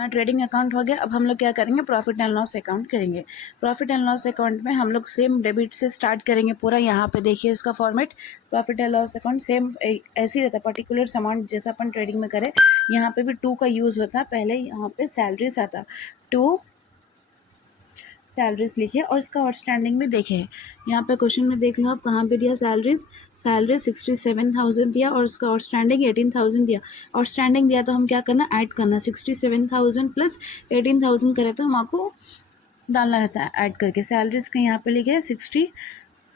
Trading account हो गया। अब हम लोग क्या करेंगे, प्रॉफिट एंड लॉस अकाउंट करेंगे। प्रॉफिट एंड लॉस अकाउंट में हम लोग सेम डेबिट से स्टार्ट करेंगे पूरा। यहाँ पे देखिए इसका format, profit and loss account same ऐसे ही रहता है, पर्टिकुलर अमाउंट जैसा अपन ट्रेडिंग में करें। यहाँ पे भी 2 का यूज़ होता है। पहले यहाँ पे सैलरीज आता, 2 सैलरीज लिखे और इसका आउटस्टैंडिंग भी देखे। यहाँ पे क्वेश्चन में देख लो आप कहाँ पे दिया, सैलरीज 67,000 दिया और उसका आउटस्टैंडिंग 18,000 दिया। आउटस्टैंडिंग दिया तो हम क्या करना, ऐड करना। 67,000 प्लस 18,000 करे तो हम आपको डालना रहता है ऐड करके। सैलरीज का यहाँ पे लिखे 60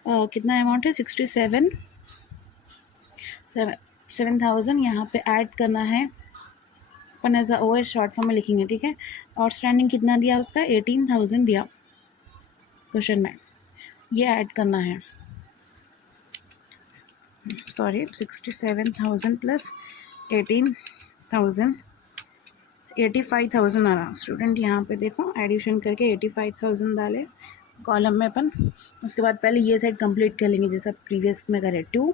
कितना अमाउंट है, 67,000 यहाँ पे ऐड करना है अपन एज ओ शॉर्ट फॉर्म में लिखेंगे, ठीक है। आउटस्टैंडिंग कितना दिया उसका, 18,000 दिया क्वेश्चन में, ये ऐड करना है। सॉरी 67,000 प्लस 18,000 85,000 आ रहा। स्टूडेंट यहाँ पे देखो एडिशन करके 85,000 डाले कॉलम में अपन। उसके बाद पहले ये साइड कंप्लीट कर लेंगे जैसा प्रीवियस में करे। 2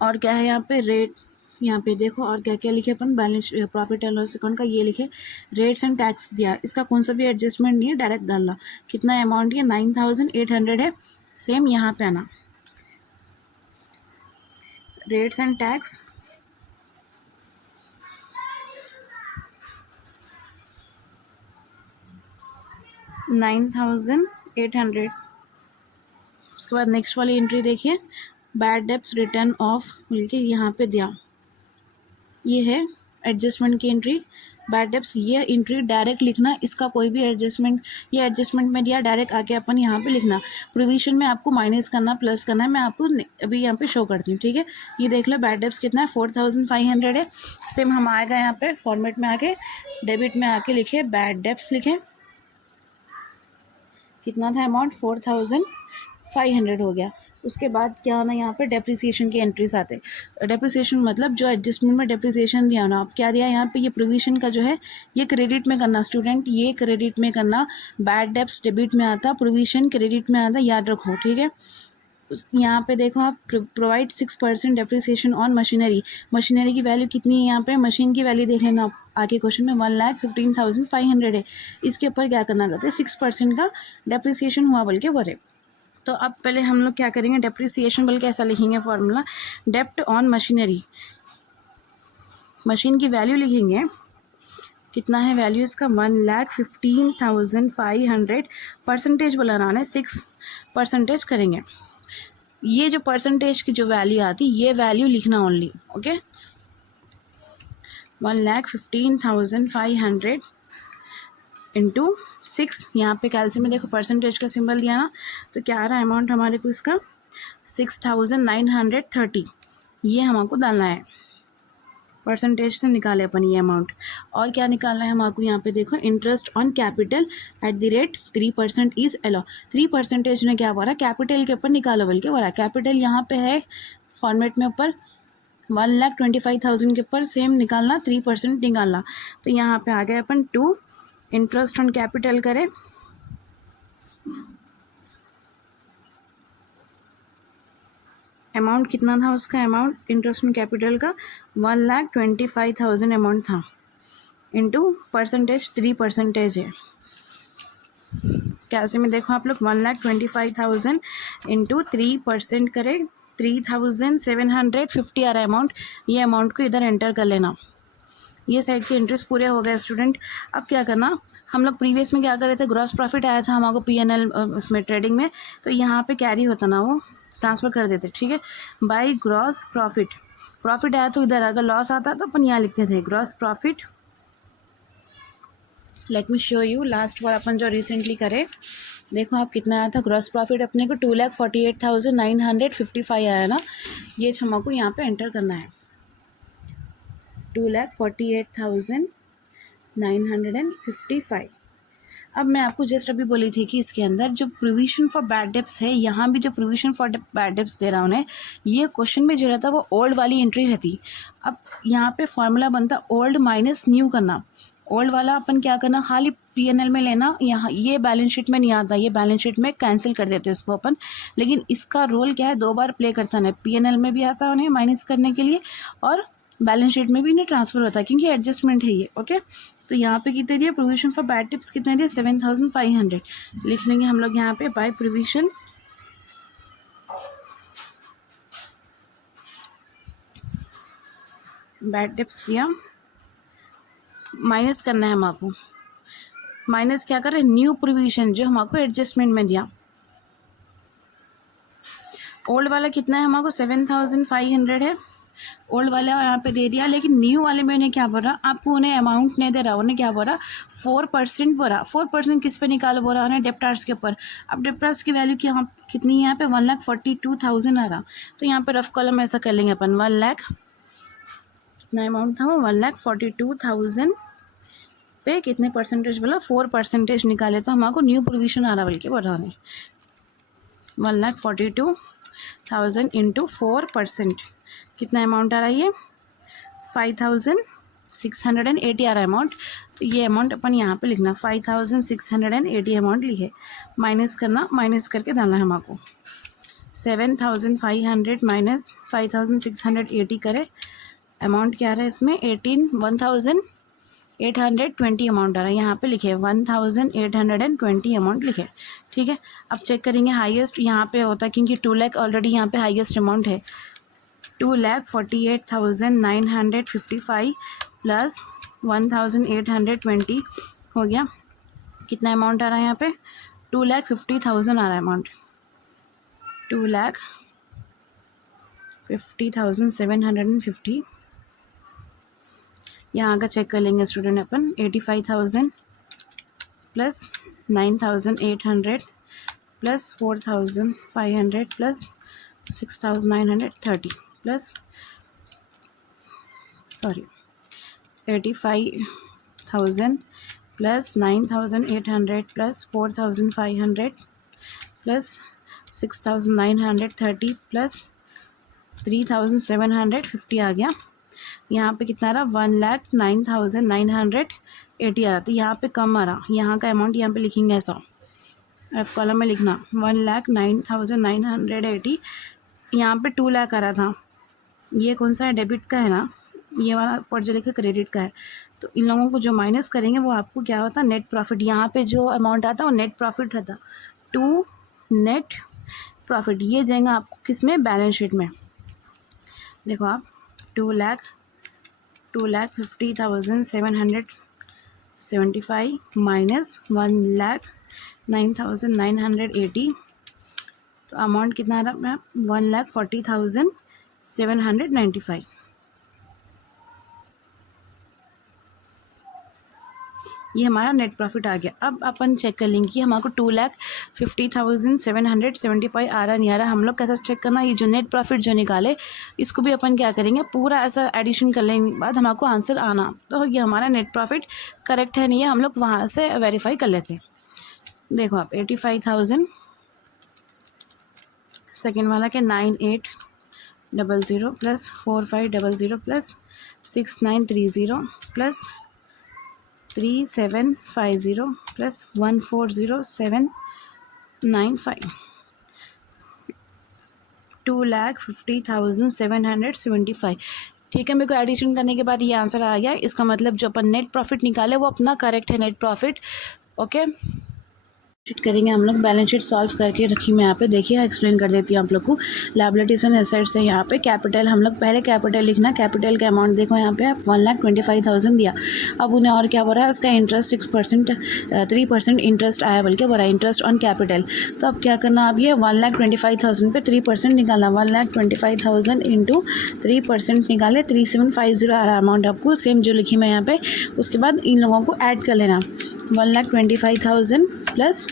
और क्या है यहाँ पे, रेट यहाँ पे देखो और क्या क्या लिखे अपन, balance profit and loss account का ये लिखे। रेट्स एंड टैक्स दिया, इसका कौन सा भी एडजस्टमेंट नहीं है, डायरेक्ट डालना। कितना अमाउंट है, 9,800 है। सेम यहाँ पे आना, रेट्स एंड टैक्स 9,800। उसके बाद नेक्स्ट वाली एंट्री देखिए, बैड डेब्ट्स रिटर्न ऑफ बोल के यहाँ पे दिया, ये है एडजस्टमेंट की एंट्री। बैड डेब्ट्स ये एंट्री डायरेक्ट लिखना, इसका कोई भी एडजस्टमेंट, ये एडजस्टमेंट में दिया डायरेक्ट आके अपन यहाँ पे लिखना। प्रोविजन में आपको माइनस करना प्लस करना है, मैं आपको अभी यहाँ पे शो करती हूँ, ठीक है। ये देख लो बैड डेब्ट्स कितना है, 4,500 है। सेम हम आएगा यहाँ पे फॉर्मेट में आके, डेबिट में आके लिखे बैड डेब्ट्स लिखें, कितना था अमाउंट, 4,500 हो गया। उसके बाद क्या होना, यहाँ पे डेप्रिसिएशन की एंट्रीज आते। डेप्रिसिएशन मतलब जो एडजस्टमेंट में डेप्रिसिएशन दिया ना, आप क्या दिया यहाँ पे, ये प्रोविजन का जो है ये क्रेडिट में करना स्टूडेंट, ये क्रेडिट में करना। बैड डेब्ट्स डेबिट में आता, प्रोविजन क्रेडिट में आता, याद रखो, ठीक है। यहाँ पे देखो आप, provide 6% depreciation on machinery. Machinery की वैल्यू कितनी है यहाँ पे, मशीन की वैल्यू देख लेना आप आगे क्वेश्चन में, 1,15,500 है। इसके ऊपर क्या करना करते हैं, 6% का डेप्रिसिएशन हुआ बोल के बोले। तो अब पहले हम लोग क्या करेंगे, डेप्रिसिएशन बोल के ऐसा लिखेंगे फॉर्मूला, डेप्ट ऑन मशीनरी, मशीन की वैल्यू लिखेंगे, कितना है वैल्यू इसका, 1,15,500। परसेंटेज बनाना है, 6% करेंगे। ये जो परसेंटेज की जो वैल्यू आती ये वैल्यू लिखना ओनली, ओके। 1,15,500 इंटू 6, यहाँ पे कैल्सी में देखो परसेंटेज का सिंबल दिया ना, तो क्या आ रहा है अमाउंट हमारे को इसका, 6,930। ये हमको डालना है, परसेंटेज से निकाले अपन ये अमाउंट। और क्या निकालना है हमको, यहाँ पे देखो, interest on capital at the rate 3% is allow. 3% ने क्या बोला, कैपिटल के ऊपर निकालो बोल के बोला। कैपिटल यहाँ पे है फॉर्मेट में ऊपर 1,25,000 के ऊपर सेम निकालना, 3% निकालना। तो यहाँ पे आ गए अपन 2, इंटरेस्ट ऑन कैपिटल करें, अमाउंट कितना था उसका, अमाउंट इंटरेस्ट ऑन कैपिटल का 1,25,000 अमाउंट था, इंटू परसेंटेज 3% है। कैसे में देखो आप लोग, 1,25,000 इंटू 3% करें, 3,750 आ रहा है अमाउंट। ये अमाउंट को इधर एंटर कर लेना। ये साइड के इंटरेस्ट पूरे हो गए स्टूडेंट। अब क्या करना, हम लोग प्रीवियस में क्या कर रहे थे, ग्रॉस प्रॉफिट आया था हमारे P&L उसमें ट्रेडिंग में, तो यहाँ पे कैरी होता ना, वो ट्रांसफ़र कर देते, ठीक है। बाय ग्रॉस प्रॉफिट, प्रॉफिट आया तो इधर, अगर लॉस आता तो अपन यहाँ लिखते थे gross profit. Let me show you, last बार अपन जो रिसेंटली करे, देखो आप कितना आया था ग्रॉस प्रॉफिट अपने को, 2,48,955 आया ना। ये हमको यहाँ पे एंटर करना है, 2,48,955। अब मैं आपको जस्ट अभी बोली थी कि इसके अंदर जो प्रोविजन फॉर बैड डेब्ट्स है, यहाँ भी जो प्रोविजन फॉर बैड डेब्ट्स दे रहा हूँ उन्हें, ये क्वेश्चन में जो रहता है वो ओल्ड वाली एंट्री रहती। अब यहाँ पे फॉर्मूला बनता ओल्ड माइनस न्यू करना। ओल्ड वाला अपन क्या करना, खाली P&L में लेना, यहाँ ये बैलेंस शीट में नहीं आता, ये बैलेंस शीट में कैंसिल कर देते इसको अपन। लेकिन इसका रोल क्या है, 2 बार प्ले करता है, P&L में भी आता है उन्हें माइनस करने के लिए और बैलेंस शीट में भी नहीं ट्रांसफ़र होता है, क्योंकि एडजस्टमेंट है ये, ओके। तो यहाँ पे कितने दिए, प्रोविजन फॉर बैड टिप्स कितने दिए, 7500 लिख लेंगे हम लोग यहाँ पे बाय प्रोविजन बैड टिप्स दिया, माइनस करना है हमको, माइनस क्या करें, न्यू प्रोविजन जो हमको एडजस्टमेंट में दिया। ओल्ड वाला कितना है हमको 7500 है, ओल्ड वाला यहाँ पे दे दिया, लेकिन न्यू वाले में उन्हें क्या बोला, आपको उन्हें अमाउंट नहीं दे रहा, उन्हें क्या बोला 4% बोला। 4% किस पे निकालो बोला, उन्हें डेप्टार्स के ऊपर। अब डेप्टार्स की वैल्यू की यहाँ कितनी है, यहाँ पे 1,42,000 आ रहा। तो यहाँ पे रफ कॉलम ऐसा कर लेंगे अपन, 1 लाख कितना अमाउंट था वो 1,42,000 पे कितने परसेंटेज बोला, 4% निकाले तो हमको न्यू प्रोविजन आ रहा बल्कि बोला नहीं, 1,42,000 इंटू 4% कितना अमाउंट आ रहा है, ये 5,680 आ रहा है अमाउंट। तो ये अमाउंट अपन यहाँ पे लिखना 5,680 अमाउंट लिखे, माइनस करना, माइनस करके डालना है हमको 7,500 माइनस 5,680 करे, अमाउंट क्या आ रहा है इसमें 1,820 अमाउंट आ रहा है, यहाँ पे लिखे 1,820 अमाउंट लिखे। ठीक है, अब चेक करेंगे हाईएस्ट यहाँ पे होता है, क्योंकि 2 लाख ऑलरेडी यहाँ पे हाईएस्ट अमाउंट है, 2,48,955 प्लस 1,820 हो गया, कितना अमाउंट आ रहा है यहाँ पे 2,50,000 आ रहा है अमाउंट, 2,50,750। यहाँ का चेक कर लेंगे स्टूडेंट अपन, 85,000 plus 9,800 plus 4,500 plus 6,930 plus 85,000 plus 9,800 plus 4,500 plus 6,930 plus 3,750 आ गया। यहाँ पे कितना आ रहा, 1,09,980 आ रहा। तो यहाँ पे कम आ रहा, यहाँ का अमाउंट यहाँ पे लिखेंगे ऐसा, एफ कॉलम में लिखना 1,09,980, यहाँ पे 2 लाख आ रहा था, ये कौन सा है, डेबिट का है ना, ये वाला पर जो लिखा क्रेडिट का है। तो इन लोगों को जो माइनस करेंगे वो आपको क्या होता है, नेट प्रॉफिट। यहाँ पे जो अमाउंट आता है वो नेट प्रॉफिट रहता, टू नेट प्रॉफिट, ये जाएगा आपको किस में, बैलेंस शीट में। देखो आप 2,50,775 माइनस 1,09,980, तो अमाउंट कितना आ रहा है, 1,40,795। ये हमारा नेट प्रॉफिट आ गया। अब अपन चेक कर लेंगे कि हमको 2,50,775 आ रहा नहीं आ रहा। हम लोग कैसा चेक करना, ये जो नेट प्रॉफिट जो निकाले इसको भी अपन क्या करेंगे, पूरा ऐसा एडिशन कर लेने के बाद हमको आंसर आना, तो ये हमारा नेट प्रॉफिट करेक्ट है नहीं है, हम लोग वहाँ से वेरीफाई कर लेते हैं। देखो आप 85,000 सेकेंड वाला के 9800 प्लस 4500 प्लस 6930 प्लस 3750 प्लस 140795, 2,50,775। ठीक है, मेरे को एडिशन करने के बाद ये आंसर आ गया। इसका मतलब जो अपन नेट प्रॉफिट निकाले वो अपना करेक्ट है, नेट प्रॉफिट। ओके, शीट करेंगे हम लोग, बैलेंस शीट सॉल्व करके रखी मैं यहाँ पे, देखिए एक्सप्लेन कर देती हूँ आप लोग को। लायबिलिटीज एंड एसेट्स है यहाँ पे, कैपिटल हम लोग पहले कैपिटल लिखना, कैपिटल का अमाउंट देखो यहाँ पे आप 1,25,000 दिया। अब उन्हें और क्या बोला है, उसका इंटरेस्ट 3% इंटरेस्ट आया, बल्कि बोला इंटरेस्ट ऑन कैपिटल। तो अब क्या करना, अब ये 1,25,000 पे 3% निकालना, 1,25,000 इंटू 3% निकाले, 3,750 आ रहा अमाउंट आपको, सेम जो लिखी मैं यहाँ पे। उसके बाद इन लोगों को ऐड कर लेना, 1,25,000 प्लस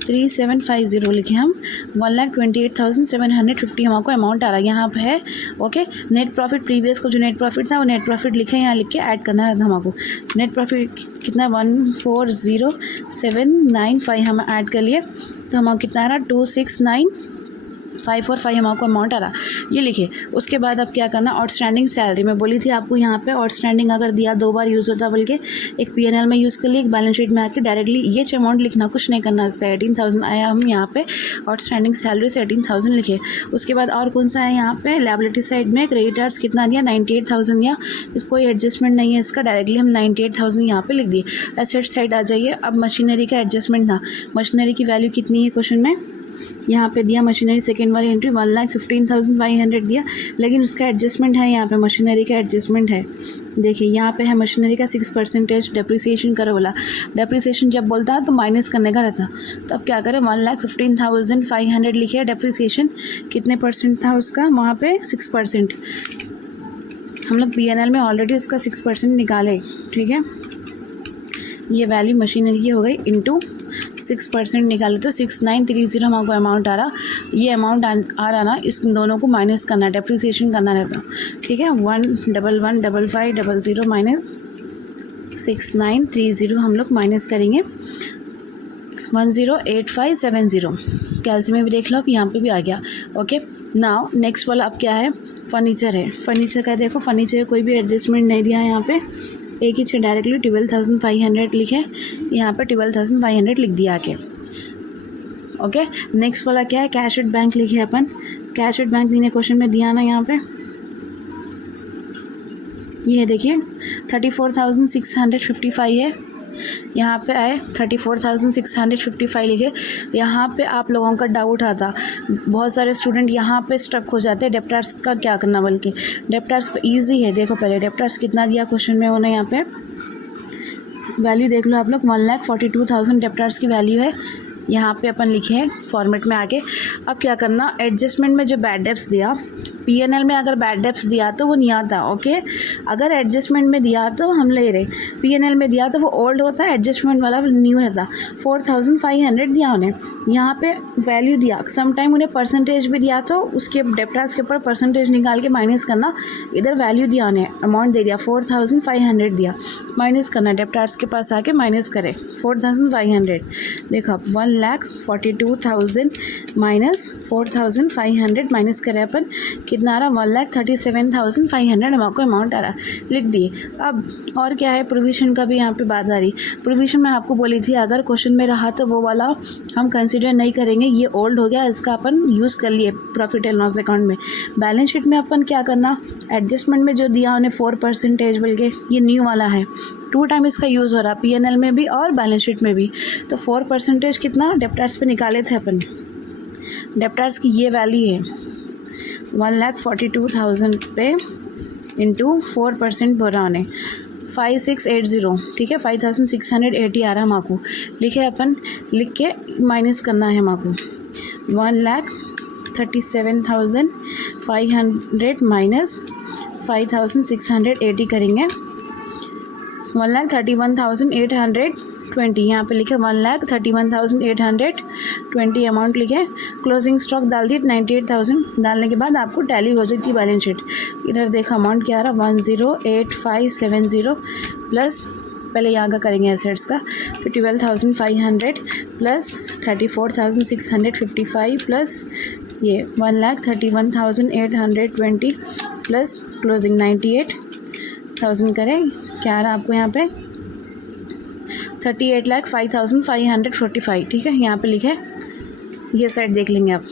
3,750 लिखे हम, 1,28,750 हमको अमाउंट आ रहा है यहाँ पे है। ओके, नेट प्रॉफिट प्रीवियस को जो नेट प्रॉफिट था वो नेट प्रॉफिट लिखे, यहाँ लिख के ऐड करना है हमको। नेट प्रॉफिट कितना 1,40,795 हम ऐड कर लिए, तो हमको कितना आ रहा 2,69 545 हमारे को अमाउंट आ रहा, ये लिखिए। उसके बाद अब क्या करना, आउटस्टैंडिंग सैलरी मैं बोली थी आपको, यहाँ पे आउटस्टैंडिंग अगर दिया 2 बार यूज़ होता, बल्कि एक पीएनएल में यूज़ कर ली, एक बैलेंस शीट में आके डायरेक्टली ये अमाउंट लिखना, कुछ नहीं करना। इसका 18,000 आया, हम यहाँ पे आउटस्टैंडिंग सैलरी से 18,000 लिखे। उसके बाद और कौन सा है यहाँ पे, लायबिलिटी साइड में क्रेडिटर्स कितना दिया, 98,000 दिया। इसको कोई एडजस्टमेंट नहीं है इसका, डायरेक्टली हम 98,000 यहाँ पे लिख दिए। एसेट साइड आ जाइए। अब मशीनरी का एडजस्टमेंट था, मशीनरी की वैल्यू कितनी है क्वेश्चन में, यहाँ पे दिया मशीनरी सेकेंड वाली एंट्री 1,15,500 दिया, लेकिन उसका एडजस्टमेंट है यहाँ पे, मशीनरी का एडजस्टमेंट है। देखिए यहाँ पे है मशीनरी का 6% डेप्रिसिएशन करो बोला। डेप्रिसिएशन जब बोलता है तो माइनस करने का रहता, तो अब क्या करें, 1,15,500 लिखे। डेप्रिसिएशन कितने परसेंट था उसका, वहाँ पे 6%। हम लोग पीएनएल में ऑलरेडी उसका 6% निकाले, ठीक है। ये वैल्यू मशीनरी की हो गई, इंटू 6% निकाले तो 6930 हमको अमाउंट आ रहा। ये अमाउंट आ रहा ना, इस दोनों को माइनस करना, डेप्रिसिएशन करना रहता, ठीक है। 1115500 माइनस 6930 हम लोग माइनस करेंगे 108570। कैलसी में भी देख लो, अब यहाँ पे भी आ गया। ओके, नाउ नेक्स्ट वाला अब क्या है, फर्नीचर है। फर्नीचर का देखो, फर्नीचर कोई भी एडजस्टमेंट नहीं दिया है यहाँ पे, एक ही चीज़ डायरेक्टली 12,500 लिखे, यहाँ पे 12,500 लिख दिया आके। ओके, नेक्स्ट वाला क्या है, कैश एट बैंक लिखे अपन। कैश एट बैंक मैंने क्वेश्चन में दिया ना, यहाँ पे ये देखिए 34,655 है, यहाँ पे आए 34,655 लिखे। यहाँ पे आप लोगों का डाउट आता, बहुत सारे स्टूडेंट यहाँ पे स्टक हो जाते हैं, डेप्टर्स का क्या करना, बल्कि डेप्टर्स पे इजी है। देखो पहले डेप्टर्स कितना दिया क्वेश्चन में, होना यहाँ पे वैल्यू देख लो आप लोग, 1,42,000 डेप्टर्स की वैल्यू है। यहाँ पे अपन लिखे हैं फॉर्मेट में आके। अब क्या करना, एडजस्टमेंट में जो बैड डेप्स दिया, पीएनएल में अगर बैड डेप्स दिया तो वो नहीं आता, ओके। अगर एडजस्टमेंट में दिया तो हम ले रहे, पीएनएल में दिया तो वो ओल्ड होता है, एडजस्टमेंट वाला न्यू रहता। 4,500 दिया उन्हें, यहाँ पे वैल्यू दिया, समटाइम उन्हें परसेंटेज भी दिया, तो उसके डेप्टर्स के ऊपर परसेंटेज निकाल के माइनस करना। इधर वैल्यू दिया उन्हें, अमाउंट दे दिया 4,500 दिया, माइनस करना, डेप्टर्स के पास आके माइनस करें 4,500। देखो अब 1,42,000 माइनस 4,500 माइनस करें अपन, कितना आ रहा, 1,37,500 हमको अमाउंट आ रहा, लिख दिए। अब और क्या है, प्रोविज़न का भी यहाँ पे बात आ रही। प्रोविज़न मैं आपको बोली थी, अगर क्वेश्चन में रहा तो वो वाला हम कंसीडर नहीं करेंगे, ये ओल्ड हो गया, इसका अपन यूज़ कर लिए प्रॉफिट एंड लॉस अकाउंट में। बैलेंस शीट में अपन क्या करना, एडजस्टमेंट में जो दिया उन्हें 4% बल्कि ये न्यू वाला है, 2 टाइम इसका यूज़ हो रहा, पीएनएल में भी और बैलेंस शीट में भी। तो 4% कितना डेप्टर्स पे निकाले थे अपन, डेप्टर्स की ये वैल्यू है 1,42,000 पे इंटू 4% बोला उन्हें 5680, ठीक है, 5,680 आ रहा हम आपको, लिखे अपन, लिख के माइनस करना है हमको 1,37,500 माइनस 5,680 करेंगे 1,31,820, यहाँ पे लिखे 1,31,820 अमाउंट लिखे। क्लोजिंग स्टॉक डाल दिए 98,000, डालने के बाद आपको टैली हो जाती है बैलेंस शीट। इधर देखो अमाउंट क्या आ रहा, 108570 प्लस, पहले यहाँ का करेंगे एसेट्स का, फिर 12,500 प्लस 34,655 प्लस ये 1,31,820 प्लस क्लोजिंग 98,000 करें, क्या आ रहा आपको यहाँ पे 38,05,545, ठीक है। यहाँ पे लिखे, ये साइड देख लेंगे आप,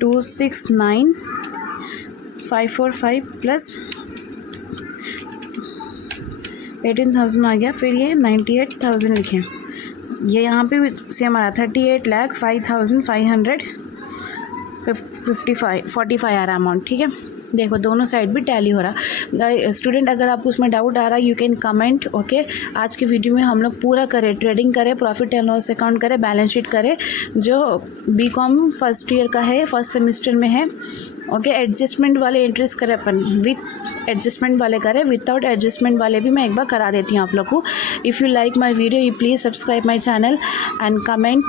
269,545 प्लस 18,000 आ गया, फिर ये 98,000 लिखे, ये यहाँ पे भी सेम आ रहा 38,05,545 आ रहा अमाउंट, ठीक है। देखो दोनों साइड भी टैली हो रहा। स्टूडेंट अगर आपको उसमें डाउट आ रहा है, यू कैन कमेंट, ओके। आज की वीडियो में हम लोग पूरा करें, ट्रेडिंग करें, प्रॉफिट एंड लॉस अकाउंट करें, बैलेंस शीट करें, जो बीकॉम फर्स्ट ईयर का है, फर्स्ट सेमेस्टर में है, ओके। एडजस्टमेंट वाले एंट्रीज करें अपन, विथ एडजस्टमेंट वाले करें, विदाउट एडजस्टमेंट वाले भी मैं एक बार करा देती हूँ आप लोग को। If you like my video, you please subscribe my channel and comment